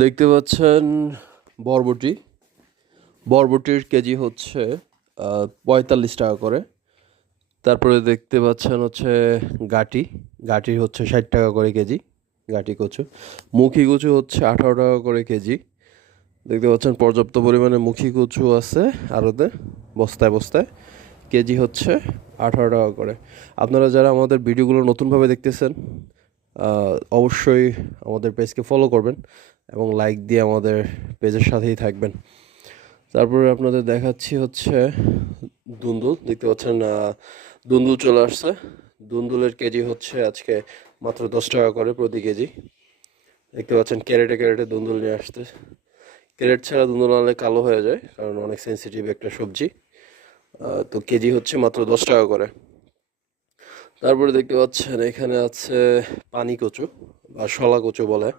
দেখতে পাচ্ছেন বরবটি। বরবটির কেজি হচ্ছে ৪৫ টাকা করে। তারপরে দেখতে পাচ্ছেন হচ্ছে গাটি। গাটি হচ্ছে ৬০ টাকা করে কেজি। গাটি কচু। মুখী কচু হচ্ছে ১৮ টাকা করে কেজি। দেখতে পাচ্ছেন পর্যাপ্ত পরিমাণে মুখী কচু আছে আড়তে, বস্তায় বস্তায়। কেজি হচ্ছে ১৮ টাকা করে। আপনারা যারা আমাদের ভিডিওগুলো নতুনভাবে দেখতেছেন, অবশ্যই আমাদের পেজকে ফলো করবেন এবং লাইক দিয়ে আমাদের পেজের সাথেই থাকবেন। তারপরে আপনাদের দেখাচ্ছি হচ্ছে দুন্দুল। দেখতে পাচ্ছেন দুন্দুল চলে আসছে। দুন্দুলের কেজি হচ্ছে আজকে মাত্র ১০ টাকা করে প্রতি কেজি। দেখতে পাচ্ছেন ক্যারেটে ক্যারেটে দুন্দুল নিয়ে আসতে। ক্যারেট ছাড়া দুন্দুল আনলে কালো হয়ে যায়, কারণ অনেক সেন্সিটিভ একটা সবজি। তো কেজি হচ্ছে মাত্র ১০ টাকা করে। তারপরে দেখতে পাচ্ছেন এখানে আছে পানি কচু বা শলা কচু বলে।